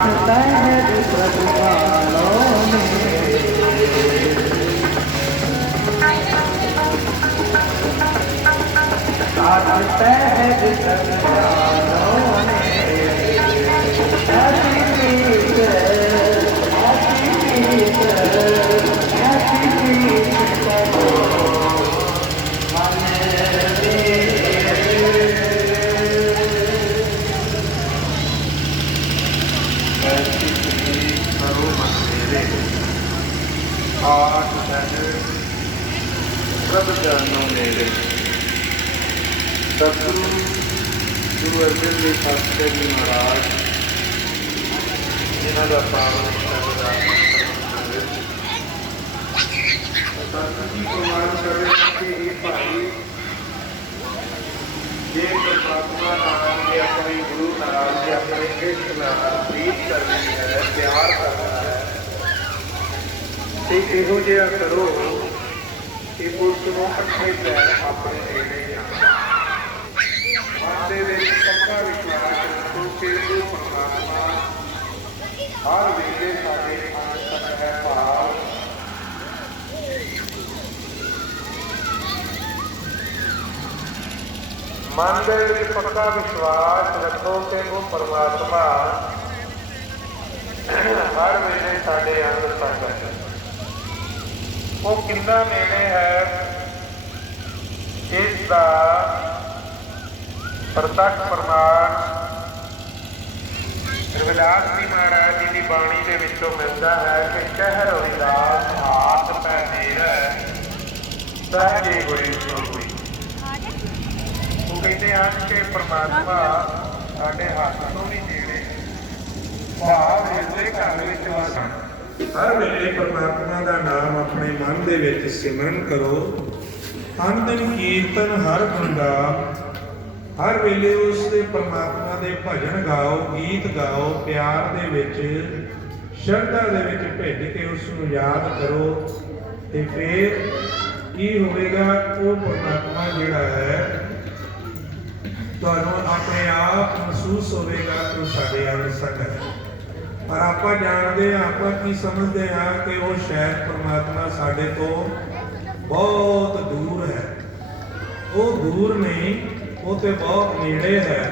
सहज सद्भावों में साथ सहज सद्भावों में ऐसी प्रीत ऐसी प्रीत ऐसी प्रीत करो मन मेरे ऐसी प्रीत करो मन मेरे आठ सहज प्रभ चरणों मेरे। सतगुरु गुरु अर्जन देव शास्त्री जी महाराज जिन्हों का पावन शब्द प्रमाण कर रहे हैं कि ये भाई जे परमात्मा नाम के अपने गुरु नाम के अपने इष्ट नाम प्रीत करनी है प्यार करना है तो इहो जिहा करो कि उसको अच्छे पैर अपने नेड़े मन दे विच पक्का विश्वास रखो कि वो परमात्मा हर वेले साडे अंतर है भाव मन दे विच पक्का विश्वास रखो कि वो परमात्मा हर वेले साडे अंतर है। वो कितना नेड़े है इसका प्रत्यक्ष प्रमाण रविदास जी महाराज जी की बाणी के विचों मिलता है कि कह रविदास हाथ पै मेरा सहजे होए सो हुई। वो कहते हैं कि परमात्मा साडे हाथ तो भी नेड़े भाव इसे घर विच वसन। हर वेले परमात्मा का नाम अपने मन दे विच सिमरन करो। अंतिम कीर्तन हर गुण गाओ। हर वेले उसके परमात्मा के भजन गाओ गीत गाओ प्यार दे विच शरधा दे विच भेज के उसनूं याद करो ते फिर की होवेगा वो परमात्मा जिहड़ा है तुहानूं अपने आप महसूस होवेगा कि साडे अंग है। पर आप जानते हैं आप की समझते हैं कि वो शायद परमात्मा साढ़े तो बहुत दूर है। वो दूर नहीं वो तो बहुत नेड़े है।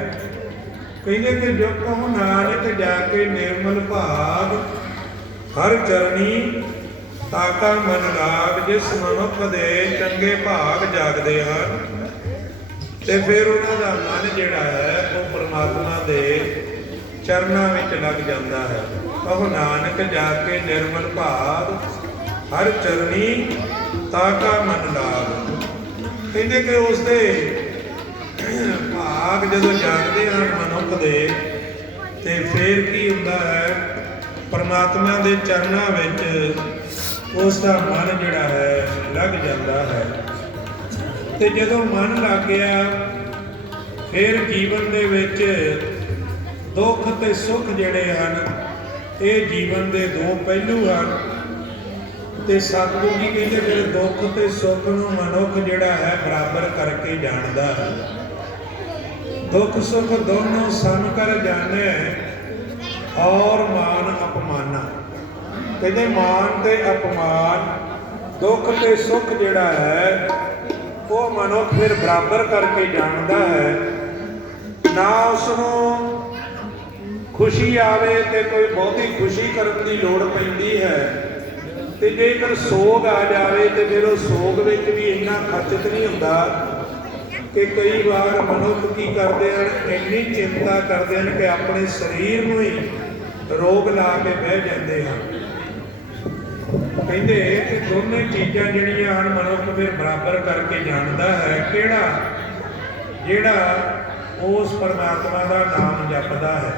कहते कि जो कहो नानक जाके निर्मल भाग हर चरनी ताका मन लाग। जिस मनुख दे चंगे भाग जागते हैं तो फिर उन्होंने मन जिहड़ा है वो परमात्मा दे चरना विच लग जाता है। कहो नानक जाके निर्मल भाग हर चरनी ताका मन लाग। कहते कि उसके भाग जो जागते हैं मनुख दे ते फिर की होता है परमात्मा के चरणों विच उसका मन जिहड़ा है लग जाता है। ते जदों मन लग गया फिर जीवन दे विच दुख ते सुख जिहड़े हन ये जीवन के दो पहलू हैं। तो सतगुरु जी कहते फिर दुख ते सुख नूं मनुख जिहड़ा है बराबर करके जानदा है। दुख सुख दोनों सम कर जाने और मान अपमाना। कहते मान ते अपमान दुख ते सुख जिहड़ा है वो मनुख फिर बराबर करके जानदा है। ना उसनूं खुशी आवे तो कोई बहुती खुशी करने की लोड़ पैंदी है तो जेकर सोग आ जाए तो फिर उस सोग में भी इन्ना खर्चित नहीं होता कि कई बार मनुष्य की करते हैं इन्नी चिंता करते हैं कि अपने शरीर में ही रोग ला के बह जाते हैं। कहते कि दोनों चीज़ां जिहड़ियां हन मनुष्य फिर बराबर करके जानता है किहड़ा जिहड़ा उस परमात्मा का नाम जपदा है।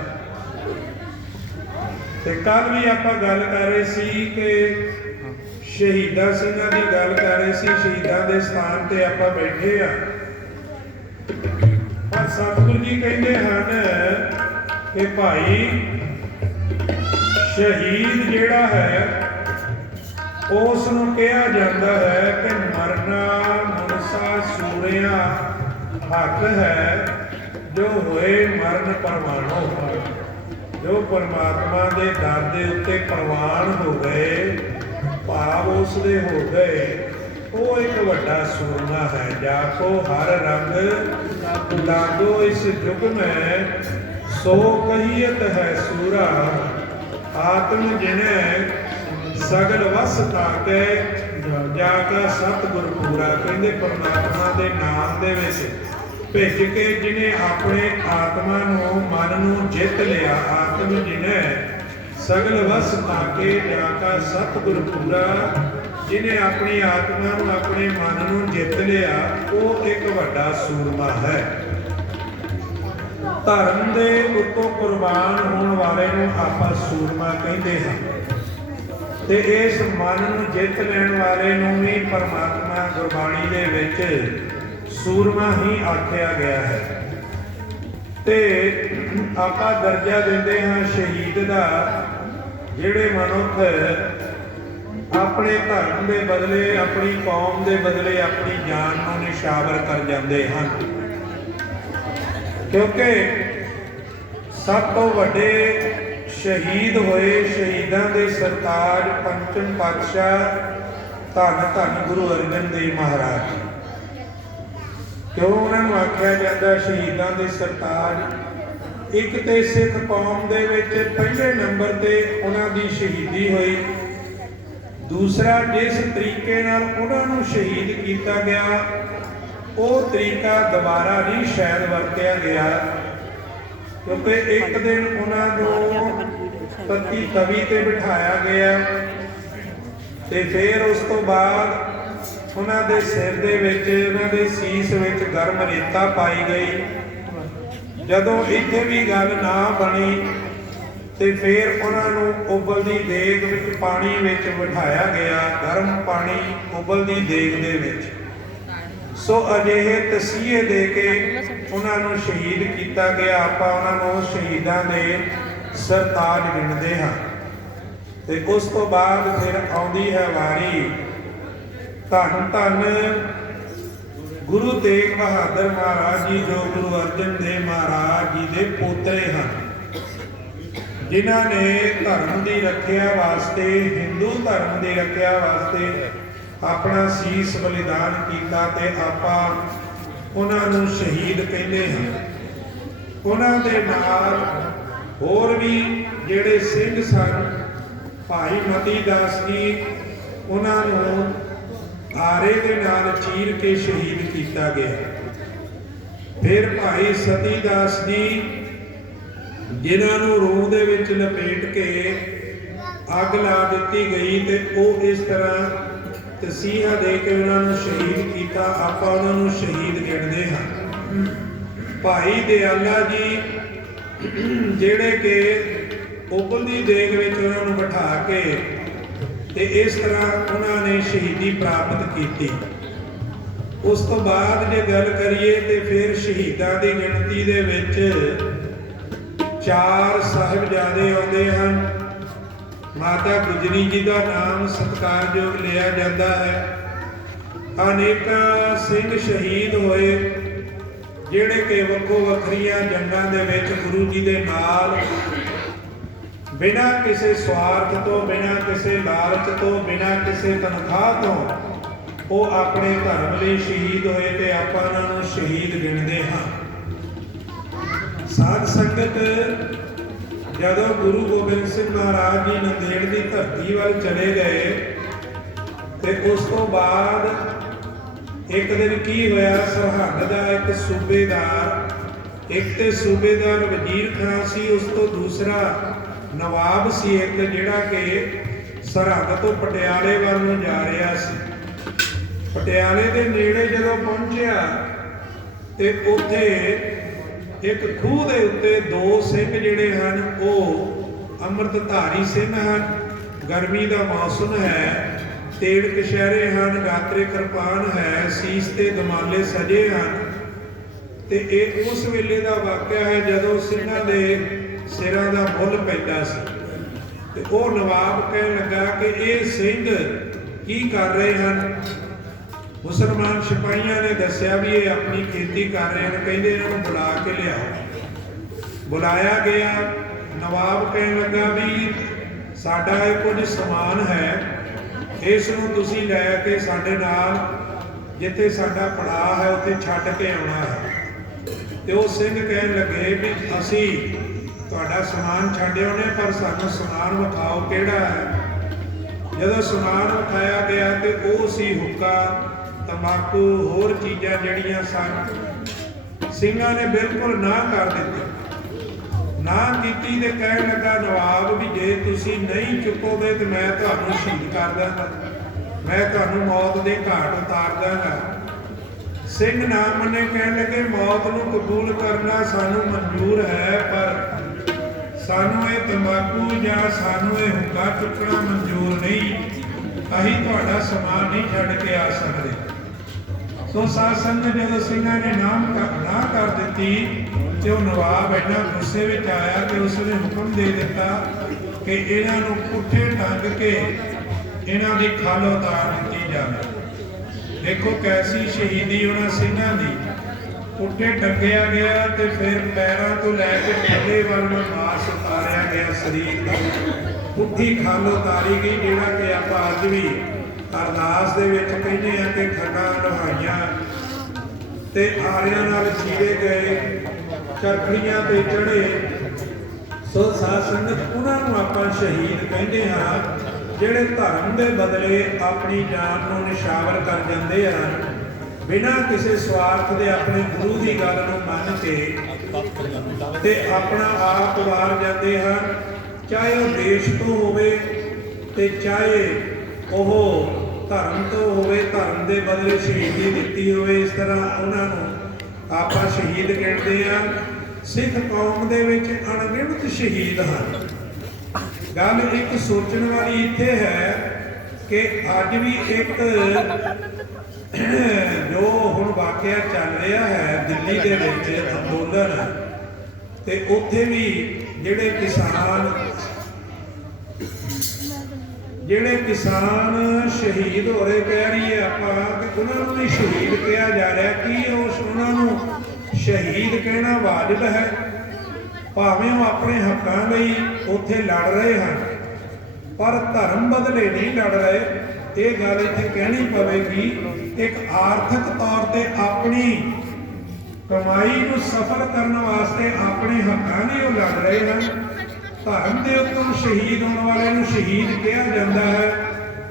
ते कल भी आप गल कर रहे सी कि शहीदा सिंघां की गल कर रहे सी। शहीदां दे स्थान ते आप बैठे आ पर सतगुरु जी कहते हैं कि भाई शहीद जिहड़ा है उसनूं कहा जाता है कि मरना मुनसा सूरिया हक है जो होए मरण परमाणो। ਜੋ ਪਰਮਾਤਮਾ ਦੇ ਦਰ ਦੇ ਉੱਤੇ ਪ੍ਰਵਾਨ ਹੋ ਗਏ, ਭਾਵ ਉਸ ਦੇ ਹੋ ਗਏ, ਉਹ ਇੱਕ ਵੱਡਾ ਸੂਰਮਾ ਹੈ। ਜਾਕੋ ਹਰ ਰੰਗ ਲਾਗੋ ਇਸ ਜੁਗ ਮੈਂ, ਸੋ ਕਹੀਅਤ ਹੈ ਸੂਰਾ। ਆਤਮ ਜਿਨੈ ਸਗਲ ਵਸ ਤਾਕੈ, ਜਾ ਕਾ ਸਤਿਗੁਰ ਪੂਰਾ। ਕਹਿੰਦੇ ਪਰਮਾਤਮਾ ਦੇ ਨਾਮ ਦੇ ਵਿੱਚ ਭਿੱਜ ਕੇ ਜਿਹਨੇ ਆਪਣੇ ਆਤਮਾ ਨੂੰ, ਮਨ ਨੂੰ ਜਿੱਤ ਲਿਆ। ਆਤਮ ਜਿਨੈ ਸਗਲ ਵਸ ਤਾਕੇ, ਜਾ ਕਾ ਸਤਿਗੁਰ ਪੂਰਾ। ਜਿਹਨੇ ਆਪਣੀ ਆਤਮਾ ਨੂੰ, ਆਪਣੇ ਮਨ ਨੂੰ ਜਿੱਤ ਲਿਆ, ਉਹ ਇੱਕ ਵੱਡਾ ਸੂਰਮਾ ਹੈ। ਧਰਮ ਦੇ ਉੱਤੋਂ ਕੁਰਬਾਨ ਹੋਣ ਵਾਲੇ ਨੂੰ ਆਪਾਂ ਸੂਰਮਾ ਕਹਿੰਦੇ ਹਾਂ, ਤੇ ਇਸ ਮਨ ਨੂੰ ਜਿੱਤ ਲੈਣ ਵਾਲੇ ਨੂੰ ਵੀ ਪਰਮਾਤਮਾ ਗੁਰਬਾਣੀ ਦੇ ਵਿੱਚ ਸੂਰਮਾ ਹੀ ਆਖਿਆ ਗਿਆ ਹੈ। ਤੇ ਆਪਾਂ ਦਰਜਾ ਦਿੰਦੇ ਹਾਂ ਸ਼ਹੀਦ ਦਾ, ਜਿਹੜੇ ਮਨੁੱਖ ਆਪਣੇ ਧਰਮ ਦੇ ਬਦਲੇ, ਆਪਣੀ ਕੌਮ ਦੇ ਬਦਲੇ ਆਪਣੀ ਜਾਨ ਨੂੰ ਨਿਸ਼ਾਵਰ ਕਰ ਜਾਂਦੇ ਹਨ। ਕਿਉਂਕਿ ਸਭ ਤੋਂ ਵੱਡੇ ਸ਼ਹੀਦ ਹੋਏ, ਸ਼ਹੀਦਾਂ ਦੇ ਸਰਤਾਜ ਪੰਚਮ ਪਾਤਸ਼ਾਹ ਧੰਨ ਧੰਨ ਗੁਰੂ ਅਰਜਨ ਦੇਵ ਮਹਾਰਾਜ। ਕਿਉਂ ਉਹਨਾਂ ਨੂੰ ਆਖਿਆ ਜਾਂਦਾ ਸ਼ਹੀਦਾਂ ਦੇ ਸਰਤਾਜ? ਇੱਕ ਤੇ ਸਿੱਖ ਕੌਮ ਦੇ ਵਿੱਚ ਪਹਿਲੇ ਨੰਬਰ ਤੇ ਉਹਨਾਂ ਦੀ ਸ਼ਹੀਦੀ ਹੋਈ। ਦੂਸਰਾ, ਜਿਸ ਤਰੀਕੇ ਨਾਲ ਉਹਨਾਂ ਨੂੰ ਸ਼ਹੀਦ ਕੀਤਾ ਗਿਆ, ਉਹ ਤਰੀਕਾ ਦੁਬਾਰਾ ਨਹੀਂ ਸ਼ਾਇਦ ਵਰਤਿਆ ਗਿਆ। ਕਿਉਂਕਿ ਇੱਕ ਦਿਨ ਉਹਨਾਂ ਨੂੰ ਤੱਤੀ ਤਵੀ ਤੇ ਬਿਠਾਇਆ ਗਿਆ, ਤੇ ਫਿਰ ਉਸ ਤੋਂ ਬਾਅਦ ਉਹਨਾਂ ਦੇ ਸਿਰ ਦੇ ਵਿੱਚ, ਉਹਨਾਂ ਦੇ ਸੀਸ ਵਿੱਚ ਗਰਮ ਰੇਤਾ ਪਾਈ ਗਈ। ਜਦੋਂ ਇੱਥੇ ਵੀ ਗੱਲ ਨਾ ਬਣੀ ਤੇ ਫਿਰ ਉਹਨਾਂ ਨੂੰ ਉਬਲਦੀ ਦੇਗ ਵਿੱਚ, ਪਾਣੀ ਵਿੱਚ ਬਿਠਾਇਆ ਗਿਆ, ਗਰਮ ਪਾਣੀ ਉਬਲਦੀ ਦੇਗ ਦੇ ਵਿੱਚ। ਸੋ ਅਜਿਹੇ ਤਸੀਹੇ ਦੇ ਕੇ ਉਹਨਾਂ ਨੂੰ ਸ਼ਹੀਦ ਕੀਤਾ ਗਿਆ। ਆਪਾਂ ਉਹਨਾਂ ਨੂੰ ਸ਼ਹੀਦਾਂ ਦੇ ਸਰਤਾਜ ਗਿਣਦੇ ਹਾਂ। ਤੇ ਉਸ ਤੋਂ ਬਾਅਦ ਫਿਰ ਆਉਂਦੀ ਹੈ ਵਾਰੀ ਧੰਨ ਧੰਨ ਗੁਰੂ ਤੇਗ ਬਹਾਦਰ ਮਹਾਰਾਜ ਜੀ, ਜੋ ਗੁਰੂ ਅਰਜਨ ਦੇਵ ਮਹਾਰਾਜ ਜੀ ਦੇ ਪੋਤਰੇ ਹਨ, ਜਿਨ੍ਹਾਂ ਨੇ ਧਰਮ ਦੀ ਰੱਖਿਆ ਵਾਸਤੇ, ਹਿੰਦੂ ਧਰਮ ਦੀ ਰੱਖਿਆ ਵਾਸਤੇ ਆਪਣਾ ਸੀਸ ਬਲੀਦਾਨ ਕੀਤਾ, ਤੇ ਆਪਾਂ ਉਹਨਾਂ ਨੂੰ ਸ਼ਹੀਦ ਕਹਿੰਦੇ ਹਾਂ। ਉਹਨਾਂ ਦੇ ਨਾਲ ਹੋਰ ਵੀ ਜਿਹੜੇ ਸਿੰਘ ਸਨ, ਭਾਈ ਮਤੀ ਦਾਸ ਜੀ, ਉਹਨਾਂ ਨੂੰ ਆਰੇ ਦੇ ਨਾਲ ਚੀਰ ਕੇ ਸ਼ਹੀਦ ਕੀਤਾ ਗਿਆ। ਫਿਰ ਭਾਈ ਸਤੀ ਦਾਸ ਜੀ, ਜਿਨ੍ਹਾਂ ਨੂੰ ਰੂਹ ਦੇ ਵਿੱਚ ਲਪੇਟ ਕੇ ਅੱਗ ਲਾ ਦਿੱਤੀ ਗਈ, ਤੇ ਉਹ ਇਸ ਤਰ੍ਹਾਂ ਤਸੀਹਾ ਦੇ ਕੇ ਉਹਨਾਂ ਨੂੰ ਸ਼ਹੀਦ ਕੀਤਾ। ਆਪਾਂ ਉਹਨਾਂ ਨੂੰ ਸ਼ਹੀਦ ਗਿਣਦੇ ਹਾਂ। ਭਾਈ ਦਿਆਲਾ ਜੀ, ਜਿਹੜੇ ਕਿ ਉਬਲਦੀ ਦੇਗ ਵਿੱਚ ਉਹਨਾਂ ਨੂੰ ਬਿਠਾ ਕੇ ਤੇ ਇਸ ਤਰ੍ਹਾਂ ਉਹਨਾਂ ਨੇ ਸ਼ਹੀਦੀ ਪ੍ਰਾਪਤ ਕੀਤੀ। ਉਸ ਤੋਂ ਬਾਅਦ ਜੇ ਗੱਲ ਕਰੀਏ ਤੇ ਫਿਰ ਸ਼ਹੀਦਾਂ ਦੀ ਗਿਣਤੀ ਦੇ ਵਿੱਚ 4 ਸਾਹਿਬਜ਼ਾਦੇ ਆਉਂਦੇ ਹਨ। ਮਾਤਾ ਗੁਜਰੀ ਜੀ ਦਾ ਨਾਮ ਸਤਿਕਾਰਯੋਗ ਲਿਆ ਜਾਂਦਾ ਹੈ। ਅਨੇਕਾਂ ਸਿੰਘ ਸ਼ਹੀਦ ਹੋਏ, ਜਿਹੜੇ ਕਿ ਵੱਖੋ ਵੱਖਰੀਆਂ ਜੰਗਾਂ ਦੇ ਵਿੱਚ ਗੁਰੂ ਜੀ ਦੇ ਨਾਲ ਬਿਨਾਂ ਕਿਸੇ ਸਵਾਰਥ ਤੋਂ, ਬਿਨਾਂ ਕਿਸੇ ਲਾਲਚ ਤੋਂ, ਬਿਨਾਂ ਕਿਸੇ ਤਨਖਾਹ ਤੋਂ ਉਹ ਆਪਣੇ ਧਰਮ ਲਈ ਸ਼ਹੀਦ ਹੋਏ, ਤੇ ਆਪਾਂ ਉਹਨਾਂ ਨੂੰ ਸ਼ਹੀਦ ਗਿਣਦੇ ਹਾਂ। ਸਾਧ ਸੰਗਤ, ਜਦੋਂ ਗੁਰੂ ਗੋਬਿੰਦ ਸਿੰਘ ਮਹਾਰਾਜ ਜੀ ਨੰਦੇੜ ਦੀ ਧਰਤੀ ਵੱਲ ਚਲੇ ਗਏ, ਤੇ ਉਸ ਤੋਂ ਬਾਅਦ ਇੱਕ ਦਿਨ ਕੀ ਹੋਇਆ, ਸਰਹੰਦ ਦਾ ਇੱਕ ਸੂਬੇਦਾਰ, ਇੱਕ ਤੇ ਸੂਬੇਦਾਰ ਵਜ਼ੀਰ ਖਾਂ ਸੀ, ਉਸ ਤੋਂ ਦੂਸਰਾ ਨਵਾਬ ਸੀ ਇੱਕ, ਜਿਹੜਾ ਕਿ ਸਰਹੰਦ ਤੋਂ ਪਟਿਆਲੇ ਵੱਲ ਨੂੰ ਜਾ ਰਿਹਾ ਸੀ। ਪਟਿਆਲੇ ਦੇ ਨੇੜੇ ਜਦੋਂ ਪਹੁੰਚਿਆ ਤੇ ਉੱਥੇ ਇੱਕ ਖੂਹ ਦੇ ਉੱਤੇ 2 ਸਿੰਘ ਜਿਹੜੇ ਹਨ, ਉਹ ਅੰਮ੍ਰਿਤਧਾਰੀ ਸਿੰਘ ਹਨ। ਗਰਮੀ ਦਾ ਮੌਸਮ ਹੈ, ਤੇੜ ਕਛਹਿਰੇ ਹਨ, ਗਾਤਰੇ ਕਿਰਪਾਨ ਹੈ, ਸੀਸ ਤੇ ਦਮਾਲੇ ਸਜੇ ਹਨ। ਤੇ ਇਹ ਉਸ ਵੇਲੇ ਦਾ ਵਾਕਿਆ ਹੈ ਜਦੋਂ ਸਿੰਘਾਂ ਦੇ ਸਿਰਾਂ ਦਾ ਮੁੱਲ ਪੈਂਦਾ ਸੀ। ਤੇ ਉਹ ਨਵਾਬ ਕਹਿਣ ਲੱਗਾ ਕਿ ਇਹ ਸਿੰਘ ਕੀ ਕਰ ਰਹੇ ਹਨ? ਮੁਸਲਮਾਨ ਸਿਪਾਹੀਆਂ ਨੇ ਦੱਸਿਆ ਵੀ ਇਹ ਆਪਣੀ ਖੇਤੀ ਕਰ ਰਹੇ ਹਨ। ਕਹਿੰਦੇ ਇਹਨਾਂ ਨੂੰ ਬੁਲਾ ਕੇ ਲਿਆਓ। ਬੁਲਾਇਆ ਗਿਆ, ਨਵਾਬ ਕਹਿਣ ਲੱਗਾ ਵੀ ਸਾਡਾ ਇਹ ਕੁਝ ਸਮਾਨ ਹੈ, ਇਸ ਨੂੰ ਤੁਸੀਂ ਲੈ ਕੇ ਸਾਡੇ ਨਾਲ ਜਿੱਥੇ ਸਾਡਾ ਪੜਾਅ ਹੈ ਉੱਥੇ ਛੱਡ ਕੇ ਆਉਣਾ ਹੈ। ਤੇ ਉਹ ਸਿੰਘ ਕਹਿਣ ਲੱਗੇ ਵੀ ਅਸੀਂ ਤੁਹਾਡਾ ਸਮਾਨ ਛੱਡ ਆਉਣੇ, ਪਰ ਸਾਨੂੰ ਸਮਾਨ ਵਿਖਾਓ ਕਿਹੜਾ ਹੈ। ਜਦੋਂ ਸਮਾਨ ਵਿਖਾਇਆ ਗਿਆ ਤੇ ਉਹ ਸੀ ਹੁੱਕਾ, ਤੰਬਾਕੂ, ਹੋਰ ਚੀਜ਼ਾਂ ਜਿਹੜੀਆਂ ਸਨ। ਸਿੰਘਾਂ ਨੇ ਬਿਲਕੁਲ ਨਾ ਕਰ ਦਿੱਤੀ। ਨਾ ਕੀਤੀ ਤੇ ਕਹਿਣ ਲੱਗਾ ਨਵਾਬ ਵੀ ਜੇ ਤੁਸੀਂ ਨਹੀਂ ਚੁੱਕੋਗੇ ਤੇ ਮੈਂ ਤੁਹਾਨੂੰ ਸ਼ਹੀਦ ਕਰ ਦਾਂਗਾ, ਮੈਂ ਤੁਹਾਨੂੰ ਮੌਤ ਦੇ ਘਾਟ ਉਤਾਰ ਦਾਂਗਾ। ਸਿੰਘ ਨਾ ਮੰਨੇ, ਕਹਿਣ ਲੱਗੇ ਮੌਤ ਨੂੰ ਕਬੂਲ ਕਰਨਾ ਸਾਨੂੰ ਮਨਜ਼ੂਰ ਹੈ, ਪਰ ਸਾਨੂੰ ਇਹ ਤੰਬਾਕੂ ਜਾਂ ਸਾਨੂੰ ਇਹ ਹੁੱਕਾ ਚੁੱਕਣਾ ਮਨਜ਼ੂਰ ਨਹੀਂ। ਅਸੀਂ ਤੁਹਾਡਾ ਸਮਾਨ ਨਹੀਂ ਛੱਡ ਕੇ ਆ ਸਕਦੇ। ਸੋ ਸਾਧ ਸੰਗਤ ਜਦੋਂ ਸਿੰਘਾਂ ਨੇ ਨਾ ਕਰ ਦਿੱਤੀ ਤੇ ਉਹ ਨਵਾਬ ਇੰਨਾ ਗੁੱਸੇ ਵਿੱਚ ਆਇਆ ਕਿ ਉਸਨੇ ਹੁਕਮ ਦੇ ਦਿੱਤਾ ਕਿ ਇਹਨਾਂ ਨੂੰ ਪੁੱਠੇ ਟੰਗ ਕੇ ਇਹਨਾਂ ਦੀ ਖੱਲ ਉਤਾਰ ਦਿੱਤੀ ਜਾਵੇ। ਦੇਖੋ ਕੈਸੀ ਸ਼ਹੀਦੀ ਉਹਨਾਂ ਸਿੰਘਾਂ ਦੀ। ਪੁੱਠੇ ਟੰਗਿਆ ਗਿਆ ਤੇ ਫਿਰ ਪੈਰਾਂ ਤੋਂ ਲੈ ਕੇ ਥੱਲੇ ਵੱਲ ਨੂੰ ਮਾਸ ਉਤਾਰਿਆ ਗਿਆ ਸਰੀਰ ਦਾ। ਪੁੱਠੀ ਖੱਲ ਉਤਾਰੀ ਗਈ, ਜਿਹੜਾ ਕਿ ਆਪਾਂ ਅੱਜ ਵੀ ਅਰਦਾਸ ਦੇ ਵਿੱਚ ਕਹਿੰਦੇ ਆ ਕਿ ਖੱਡਾਂ ਲੁਹਾਈਆਂ ਤੇ ਆਰਿਆਂ ਨਾਲ ਚੀਰੇ ਗਏ, ਚਰਖੜੀਆਂ ਤੇ ਚੜੇ। ਸੋ ਸਾਧ ਸੰਗਤ ਉਹਨਾਂ ਨੂੰ ਆਪਾਂ ਸ਼ਹੀਦ ਕਹਿੰਦੇ ਹਾਂ ਜਿਹੜੇ ਧਰਮ ਦੇ ਬਦਲੇ ਆਪਣੀ ਜਾਨ ਨੂੰ ਨਿਸ਼ਾਵਰ ਕਰ ਜਾਂਦੇ ਹਨ, ਬਿਨਾਂ ਕਿਸੇ ਸਵਾਰਥ ਦੇ ਆਪਣੇ ਗੁਰੂ ਦੀ ਗੱਲ ਨੂੰ ਮੰਨ ਕੇ ਤੇ ਆਪਣਾ ਆਪ ਵਾਰ ਜਾਂਦੇ ਹਨ। ਚਾਹੇ ਉਹ ਦੇਸ਼ ਤੋਂ ਹੋਵੇ ਤੇ ਚਾਹੇ ਉਹ ਧਰਮ ਤੋਂ ਹੋਵੇ, ਧਰਮ ਦੇ ਬਦਲੇ ਸ਼ਹੀਦੀ ਦਿੱਤੀ ਹੋਵੇ, ਇਸ ਤਰ੍ਹਾਂ ਉਹਨਾਂ ਨੂੰ ਆਪਾਂ ਸ਼ਹੀਦ ਕਹਿੰਦੇ ਹਾਂ। ਸਿੱਖ ਕੌਮ ਦੇ ਵਿੱਚ ਅਣਗਿਣਤ ਸ਼ਹੀਦ ਹਨ। ਗੱਲ ਇੱਕ ਸੋਚਣ ਵਾਲੀ ਇੱਥੇ ਹੈ ਕਿ ਅੱਜ ਵੀ ਇੱਕ ਜੋ ਹੁਣ ਵਾਕਿਆ ਚੱਲ ਰਿਹਾ ਹੈ ਦਿੱਲੀ ਦੇ ਵਿੱਚ ਅੰਦੋਲਨ, ਤੇ ਉੱਥੇ ਵੀ ਜਿਹੜੇ ਕਿਸਾਨ ਸ਼ਹੀਦ ਹੋ ਰਹੇ ਕਹਿ ਰਹੀ ਹੈ ਆਪਾਂ ਕਿ ਉਹਨਾਂ ਨੂੰ ਵੀ ਸ਼ਹੀਦ ਕਿਹਾ ਜਾ ਰਿਹਾ। ਕੀ ਉਹਨਾਂ ਨੂੰ ਸ਼ਹੀਦ ਕਹਿਣਾ ਵਾਜਬ ਹੈ? ਭਾਵੇਂ ਉਹ ਆਪਣੇ ਹੱਕਾਂ ਲਈ ਉੱਥੇ ਲੜ ਰਹੇ ਹਨ, ਪਰ ਧਰਮ ਬਦਲੇ ਨਹੀਂ ਲੜ ਰਹੇ। ਇਹ ਗੱਲ ਇੱਥੇ ਕਹਿਣੀ ਪਵੇਗੀ। ਇੱਕ ਆਰਥਿਕ ਤੌਰ ਤੇ ਆਪਣੀ ਕਮਾਈ ਨੂੰ ਸਫਲ ਕਰਨ ਵਾਸਤੇ ਆਪਣੇ ਹੱਕਾਂ ਲਈ ਉਹ ਲੜ ਰਹੇ ਹਨ। ਧਰਮ ਦੇ ਉੱਤੋਂ ਸ਼ਹੀਦ ਹੋਣ ਵਾਲੇ ਨੂੰ ਸ਼ਹੀਦ ਕਿਹਾ ਜਾਂਦਾ ਹੈ।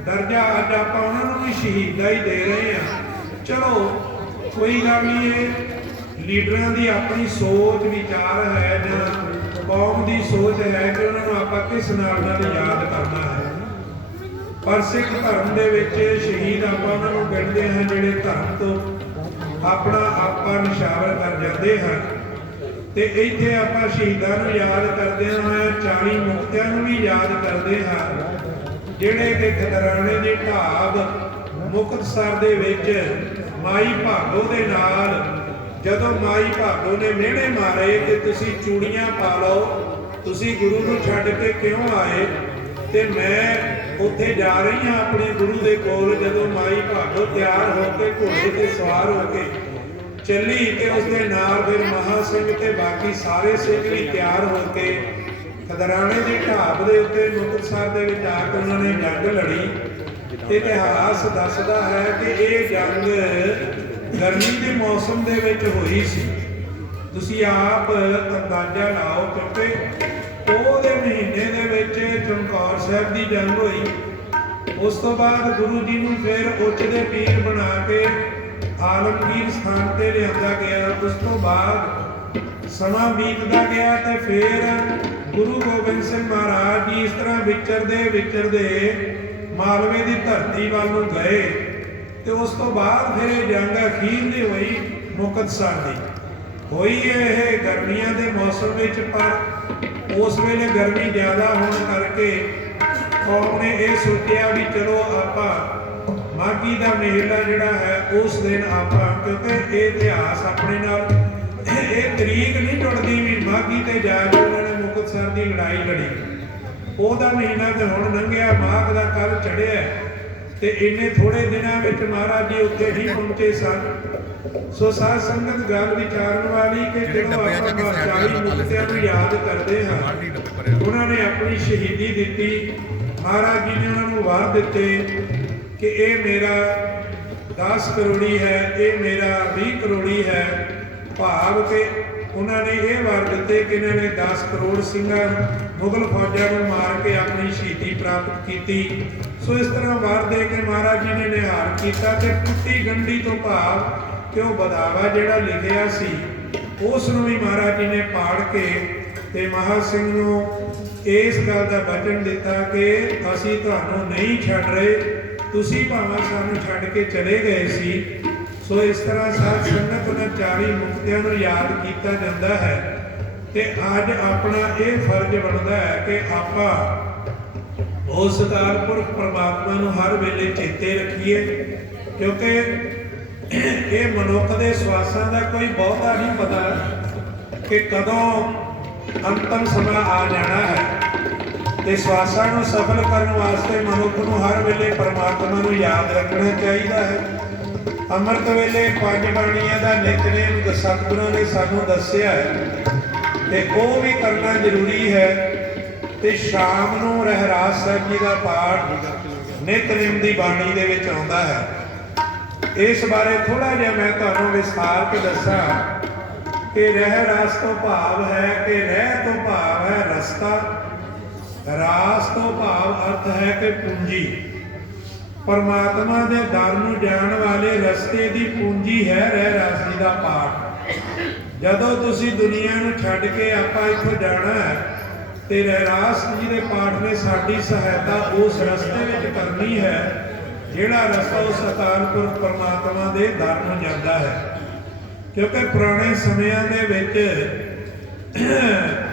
ਦਰਜਾ ਅੱਜ ਆਪਾਂ ਉਹਨਾਂ ਨੂੰ ਵੀ ਸ਼ਹੀਦਾਂ ਹੀ ਦੇ ਰਹੇ ਹਾਂ। ਚਲੋ ਕੋਈ ਗੱਲ ਨਹੀਂ, ਇਹ ਲੀਡਰਾਂ ਦੀ ਆਪਣੀ ਸੋਚ ਵਿਚਾਰ ਹੈ ਜਾਂ ਕੌਮ ਦੀ ਸੋਚ ਹੈ ਕਿ ਉਹਨਾਂ ਨੂੰ ਆਪਾਂ ਕਿਸ ਨਾਲ ਯਾਦ ਕਰਨਾ ਹੈ। ਪਰ ਸਿੱਖ ਧਰਮ ਦੇ ਵਿੱਚ ਸ਼ਹੀਦ ਆਪਾਂ ਉਹਨਾਂ ਨੂੰ ਗਿਣਦੇ ਹਾਂ ਜਿਹੜੇ ਧਰਮ ਤੋਂ ਆਪਣਾ ਆਪਾ ਨਿਸ਼ਾਵਰ ਕਰ ਜਾਂਦੇ ਹਨ। ਤੇ ਇੱਥੇ ਆਪਾਂ ਸ਼ਹੀਦਾਂ ਨੂੰ ਯਾਦ ਕਰਦੇ ਹਾਂ, 40 ਮੁਕਤਿਆਂ ਨੂੰ ਵੀ ਯਾਦ ਕਰਦੇ ਹਾਂ, ਜਿਹੜੇ ਕਿ ਖਦਰਾਣੇ ਦੀ ਢਾਬ ਮੁਕਤਸਰ ਦੇ ਵਿੱਚ ਮਾਈ ਭਾਗੋ ਦੇ ਨਾਲ ਜਦੋਂ ਮਾਈ ਭਾਗੋ ਨੇ ਮਿਹਣੇ ਮਾਰੇ ਕਿ ਤੁਸੀਂ ਚੂੜੀਆਂ ਪਾ ਲਓ, ਤੁਸੀਂ ਗੁਰੂ ਨੂੰ ਛੱਡ ਕੇ ਕਿਉਂ ਆਏ, ਤੇ ਮੈਂ ਉੱਥੇ ਜਾ ਰਹੀ ਹਾਂ ਆਪਣੇ ਗੁਰੂ ਦੇ ਕੋਲ। ਜਦੋਂ ਮਾਈ ਭਾਗੋ ਤਿਆਰ ਹੋ ਕੇ ਘੋੜੇ ਤੇ ਸਵਾਰ ਹੋ ਕੇ ਚੱਲੀ ਤੇ ਉਸਦੇ ਨਾਲ ਫਿਰ ਮਹਾ ਸਿੰਘ ਤੇ ਬਾਕੀ ਸਾਰੇ ਸਿੰਘ ਵੀ ਤਿਆਰ ਹੋ ਕੇ ਖਦਰਾਣੇ ਦੀ ਢਾਬ ਦੇ ਉੱਤੇ ਮੁਕਤਸਰ ਦੇ ਵਿੱਚ ਆ ਕੇ ਉਹਨਾਂ ਨੇ ਜੰਗ ਲੜੀ। ਇਤਿਹਾਸ ਦੱਸਦਾ ਹੈ ਕਿ ਇਹ ਜੰਗ ਗਰਮੀ ਦੇ ਮੌਸਮ ਦੇ ਵਿੱਚ ਹੋਈ ਸੀ। ਤੁਸੀਂ ਆਪ ਅੰਦਾਜ਼ਾ ਲਾਓ, ਕਿਉਂਕਿ ਪੋਹ ਦੇ ਮਹੀਨੇ ਦੇ ਵਿੱਚ ਚਮਕੌਰ ਸਾਹਿਬ ਦੀ ਜੰਗ ਹੋਈ। ਉਸ ਤੋਂ ਬਾਅਦ ਗੁਰੂ ਜੀ ਨੂੰ ਫਿਰ ਉੱਚ ਦੇ ਪੀਰ ਬਣਾ ਕੇ ਆਲਮਗੀਰ ਸਥਾਨ ਤੇ ਲਿਆਂਦਾ ਗਿਆ। ਉਸ ਤੋਂ ਬਾਅਦ ਸਮਾਂ ਬੀਤਦਾ ਗਿਆ ਤੇ ਫਿਰ ਗੁਰੂ ਗੋਬਿੰਦ ਸਿੰਘ ਮਹਾਰਾਜ ਜੀ ਇਸ ਤਰ੍ਹਾਂ ਵਿਚਰਦੇ ਮਾਲਵੇ ਦੀ ਧਰਤੀ ਵੱਲ ਨੂੰ ਗਏ ਤੇ ਉਸ ਤੋਂ ਬਾਅਦ ਫਿਰ ਇਹ ਜੰਗ ਅਖੀਰ ਦੀ ਹੋਈ ਮੁਕਤਸਰ ਦੀ। ਹੋਈ ਇਹ ਗਰਮੀਆਂ ਦੇ ਮੌਸਮ ਵਿੱਚ, ਪਰ ਉਸ ਵੇਲੇ ਗਰਮੀ ਜ਼ਿਆਦਾ ਹੋਣ ਕਰਕੇ ਕੌਮ ਨੇ ਇਹ ਸੋਚਿਆ ਵੀ ਚਲੋ ਆਪਾਂ ਮਾਘੀ ਦਾ ਮੇਲਾ ਜਿਹੜਾ ਹੈ ਉਸ ਦਿਨ ਆਪਾਂ, ਕਿਉਂਕਿ ਇਹ ਇਤਿਹਾਸ ਆਪਣੇ ਨਾਲ ਇਹ ਤਰੀਕ ਨਹੀਂ ਜੁੜਦੀ ਵੀ ਮਾਘੀ ਤੇ ਜਾ ਕੇ ਉਹਨਾਂ ਨੇ ਮੁਕਤਸਰ ਦੀ ਲੜਾਈ ਲੜੀ। ਉਹਦਾ ਮਹੀਨਾ ਤੇ ਹੁਣ ਲੰਘਿਆ, ਮਾਘ ਦਾ ਕੱਲ ਚੜਿਆ ਤੇ ਇੰਨੇ ਥੋੜੇ ਦਿਨਾਂ ਵਿੱਚ ਮਹਾਰਾਜ ਜੀ ਉੱਥੇ ਹੀ ਪਹੁੰਚੇ ਸਨ। ਸੋ ਸਾਧ ਸੰਗਤ ਗੱਲ ਵਿਚਾਰਨ ਵਾਲੀ ਕਿ ਜਦੋਂ ਆਪਾਂ 40 ਮੁਕਤਿਆਂ ਨੂੰ ਯਾਦ ਕਰਦੇ ਹਾਂ, ਉਹਨਾਂ ਨੇ ਆਪਣੀ ਸ਼ਹੀਦੀ ਦਿੱਤੀ। ਮਹਾਰਾਜ ਜੀ ਨੇ ਉਹਨਾਂ ਨੂੰ ਵਾਰ ਦਿੱਤੇ ਕਿ ਇਹ ਮੇਰਾ 10 ਕਰੋੜੀ ਹੈ, ਇਹ ਮੇਰਾ 20 ਕਰੋੜੀ ਹੈ। ਭਾਵ ਕਿ ਉਹਨਾਂ ਨੇ ਇਹ ਵਾਰ ਦਿੱਤੇ ਕਿ ਇਹਨਾਂ ਨੇ 10 ਕਰੋੜ ਸਿੰਘਾਂ ਮੁਗਲ ਫੌਜਾਂ ਨੂੰ ਮਾਰ ਕੇ ਆਪਣੀ ਸ਼ਹੀਦੀ ਪ੍ਰਾਪਤ ਕੀਤੀ। ਸੋ ਇਸ ਤਰ੍ਹਾਂ ਵਾਰ ਦੇ ਕੇ ਮਹਾਰਾਜ ਜੀ ਨੇ ਨਿਹਾਲ ਕੀਤਾ ਕਿ ਟੁੱਟੀ ਗੰਢੀ ਤੋਂ ਭਾਵ ਕਿ ਉਹ ਬਦਾਵਾ ਜਿਹੜਾ ਲਿਖਿਆ ਸੀ ਉਸ ਨੂੰ ਵੀ ਮਹਾਰਾਜ ਜੀ ਨੇ ਪਾੜ ਕੇ ਤੇ ਮਹਾਂ ਸਿੰਘ ਨੂੰ ਇਸ ਗੱਲ ਦਾ ਵਚਨ ਦਿੱਤਾ ਕਿ ਅਸੀਂ ਤੁਹਾਨੂੰ ਨਹੀਂ ਛੱਡ ਰਹੇ, ਤੁਸੀਂ ਭਾਵੇਂ ਸਾਨੂੰ ਛੱਡ ਕੇ ਚਲੇ ਗਏ ਸੀ। ਸੋ ਇਸ ਤਰ੍ਹਾਂ ਸਾਧ ਸੰਗਤ ਉਹਨਾਂ 40 ਮੁਕਤਿਆਂ ਨੂੰ ਯਾਦ ਕੀਤਾ ਜਾਂਦਾ ਹੈ ਤੇ ਅੱਜ ਆਪਣਾ ਇਹ ਫਰਜ਼ ਬਣਦਾ ਹੈ ਕਿ ਆਪਾਂ ਉਸ ਅਕਾਲ ਪੁਰਖ ਪਰਮਾਤਮਾ ਨੂੰ ਹਰ ਵੇਲੇ ਚੇਤੇ ਰੱਖੀਏ, ਕਿਉਂਕਿ ਇਹ ਮਨੁੱਖ ਦੇ ਸਵਾਸਾਂ ਦਾ ਕੋਈ ਬਹੁਤਾ ਨਹੀਂ ਪਤਾ ਕਿ ਕਦੋਂ ਅੰਤਮ ਸਮਾਂ ਆ ਜਾਣਾ ਹੈ। ਤੇ ਸਵਾਸਾਂ ਨੂੰ ਸਫਲ ਕਰਨ ਵਾਸਤੇ ਮਨੁੱਖ ਨੂੰ ਹਰ ਵੇਲੇ ਪਰਮਾਤਮਾ ਨੂੰ ਯਾਦ ਰੱਖਣਾ ਚਾਹੀਦਾ ਹੈ। ਅੰਮ੍ਰਿਤ ਵੇਲੇ 5 ਬਾਣੀਆਂ ਦਾ ਨਿਤਨੇਮ ਸਤਿਗੁਰਾਂ ਨੇ ਸਾਨੂੰ ਦੱਸਿਆ ਹੈ ਤੇ ਉਹ ਵੀ ਕਰਨਾ ਜ਼ਰੂਰੀ ਹੈ। ਤੇ ਸ਼ਾਮ ਨੂੰ ਰਹਿਰਾਸ ਸਾਹਿਬ ਜੀ ਦਾ ਪਾਠ ਨਿਤਨੇਮ ਦੀ ਬਾਣੀ ਦੇ ਵਿੱਚ ਆਉਂਦਾ ਹੈ। ਇਸ ਬਾਰੇ ਥੋੜਾ ਜਿਹਾ ਮੈਂ ਤੁਹਾਨੂੰ ਵਿਸਥਾਰ ਕੇ ਦੱਸਾਂ ਕਿ ਰਹਿਰਾਸ ਤੋਂ ਭਾਵ ਹੈ ਕਿ ਰਹਿ ਤੋਂ ਭਾਵ ਹੈ ਰਸਤਾ, ਰਾਸ ਤੋਂ ਭਾਵ ਅਰਥ ਹੈ ਕਿ ਪੂੰਜੀ। ਪਰਮਾਤਮਾ ਦੇ ਦਰ ਨੂੰ ਜਾਣ ਵਾਲੇ ਰਸਤੇ ਦੀ ਪੂੰਜੀ ਹੈ ਰਹਿਰਾਸ ਜੀ ਦਾ ਪਾਠ। ਜਦੋਂ ਤੁਸੀਂ ਦੁਨੀਆ ਨੂੰ ਛੱਡ ਕੇ ਆਪਾਂ ਇੱਥੋਂ ਜਾਣਾ ਹੈ ਤੇ ਰਹਿਰਾਸ ਜੀ ਦੇ ਪਾਠ ਨੇ ਸਾਡੀ ਸਹਾਇਤਾ ਉਸ ਰਸਤੇ ਵਿੱਚ ਕਰਨੀ ਹੈ ਜਿਹੜਾ ਰਸਤਾ ਉਸ ਅਕਾਲ ਪੁਰਖ ਪਰਮਾਤਮਾ ਦੇ ਦਰ ਨੂੰ ਜਾਂਦਾ ਹੈ। ਕਿਉਂਕਿ ਪੁਰਾਣੇ ਸਮਿਆਂ ਦੇ ਵਿੱਚ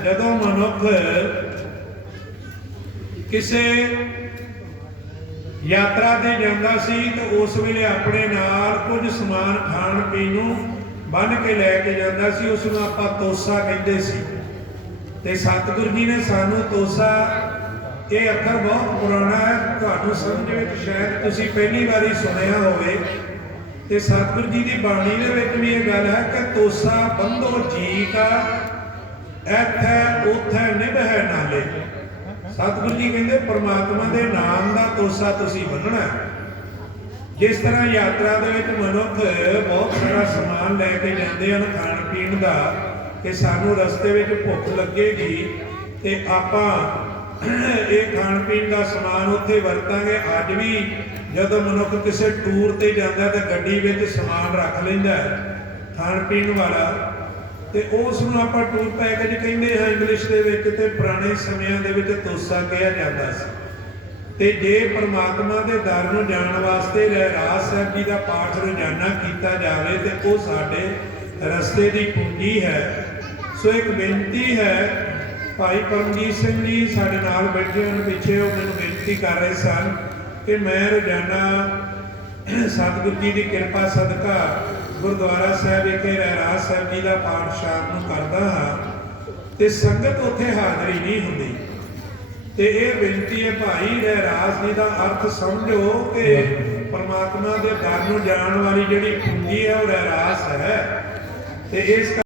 ਜਦੋਂ ਮਨੁੱਖ ਕਿਸੇ ਯਾਤਰਾ ਤੇ ਜਾਂਦਾ ਸੀ ਤਾਂ ਉਸ ਵੇਲੇ ਆਪਣੇ ਨਾਲ ਕੁਝ ਸਮਾਨ ਖਾਣ ਪੀਣ ਨੂੰ ਬੰਨ੍ਹ ਕੇ ਲੈ ਕੇ ਜਾਂਦਾ ਸੀ, ਉਸ ਨੂੰ ਆਪਾਂ ਤੋਸਾ ਕਹਿੰਦੇ ਸੀ। ਤੇ ਸਤਿਗੁਰੂ ਜੀ ਨੇ ਸਾਨੂੰ ਤੋਸਾ, ਇਹ ਅੱਖਰ ਬਹੁਤ ਪੁਰਾਣਾ ਹੈ, ਤੁਹਾਨੂੰ ਸਮਝ ਵਿੱਚ ਸ਼ਾਇਦ ਤੁਸੀਂ ਪਹਿਲੀ ਵਾਰੀ ਸੁਣਿਆ ਹੋਵੇ। ਤੇ ਸਤਿਗੁਰੂ ਜੀ ਦੀ ਬਾਣੀ ਦੇ ਵਿੱਚ ਵੀ ਇਹ ਗੱਲ ਹੈ ਕਿ ਤੋਸਾ ਬੰਧੋ ਜੀ ਕਾ ਇੱਥੇ ਉੱਥੇ ਨਿਭੈ ਨਾਲੇ। ਸਤਿਗੁਰੂ ਜੀ ਕਹਿੰਦੇ ਪਰਮਾਤਮਾ ਦੇ ਨਾਮ ਦਾ ਤੋਸਾ ਤੁਸੀਂ ਬੰਨ੍ਹਣਾ। ਜਿਸ ਤਰ੍ਹਾਂ ਯਾਤਰਾ ਦੇ ਵਿੱਚ ਮਨੁੱਖ ਬਹੁਤ ਸਾਰਾ ਸਮਾਨ ਲੈ ਕੇ ਜਾਂਦੇ ਹਨ ਖਾਣ ਪੀਣ ਦਾ, ਕਿ ਸਾਨੂੰ ਰਸਤੇ ਵਿੱਚ ਭੁੱਖ ਲੱਗੇਗੀ ਤੇ ਆਪਾਂ ਇਹ ਖਾਣ ਪੀਣ ਦਾ ਸਮਾਨ ਉੱਥੇ ਵਰਤਾਂਗੇ। ਅੱਜ ਵੀ ਜਦੋਂ ਮਨੁੱਖ ਕਿਸੇ ਟੂਰ ਤੇ ਜਾਂਦਾ ਤਾਂ ਗੱਡੀ ਵਿੱਚ ਸਮਾਨ ਰੱਖ ਲੈਂਦਾ ਖਾਣ ਪੀਣ ਵਾਲਾ, ਤੇ ਉਸ ਨੂੰ ਆਪਾਂ ਟੂਰ ਪੈਕੇਜ ਕਹਿੰਦੇ ਹਾਂ ਇੰਗਲਿਸ਼ ਦੇ ਵਿੱਚ। ਤੇ ਪੁਰਾਣੇ ਸਮਿਆਂ ਦੇ ਵਿੱਚ ਤੋਸਾ ਕਿਹਾ ਜਾਂਦਾ ਸੀ। ਤੇ ਜੇ ਪਰਮਾਤਮਾ ਦੇ ਦਰ ਨੂੰ ਜਾਣ ਵਾਸਤੇ ਰਹਿਰਾਸ ਸਾਹਿਬ ਜੀ ਦਾ ਪਾਠ ਰੋਜ਼ਾਨਾ ਕੀਤਾ ਜਾਵੇ ਤੇ ਉਹ ਸਾਡੇ ਰਸਤੇ ਦੀ ਪੂੰਜੀ ਹੈ। ਸੋ ਇੱਕ ਬੇਨਤੀ ਹੈ, ਭਾਈ ਪਰਮਜੀਤ ਸਿੰਘ ਜੀ ਸਾਡੇ ਨਾਲ ਬੈਠੇ ਹਨ ਪਿੱਛੇ, ਉਹ ਮੈਨੂੰ ਬੇਨਤੀ ਕਰ ਰਹੇ ਸਨ ਕਿ ਮੈਂ ਰੋਜ਼ਾਨਾ ਸਤਿਗੁਰੂ ਜੀ ਦੀ ਕਿਰਪਾ ਸਦਕਾ ਗੁਰਦੁਆਰਾ ਸਾਹਿਬ ਵਿਖੇ ਰਹਿਰਾਸ ਸਾਹਿਬ ਜੀ ਦਾ ਪਾਠ ਸ਼ਾਮ ਨੂੰ ਕਰਦਾ ਹਾਂ ਤੇ ਸੰਗਤ ਉੱਥੇ ਹਾਜ਼ਰੀ ਨਹੀਂ ਹੁੰਦੀ। ਤੇ ਇਹ ਬੇਨਤੀ ਹੈ ਭਾਈ, ਰਹਿਰਾਸ ਜੀ ਦਾ ਅਰਥ ਸਮਝੋ ਕਿ ਪਰਮਾਤਮਾ ਦੇ ਦਰ ਨੂੰ ਜਾਣ ਵਾਲੀ ਜਿਹੜੀ ਪੂੰਜੀ ਹੈ ਉਹ ਰਹਿਰਾਸ ਹੈ। ਤੇ ਇਸ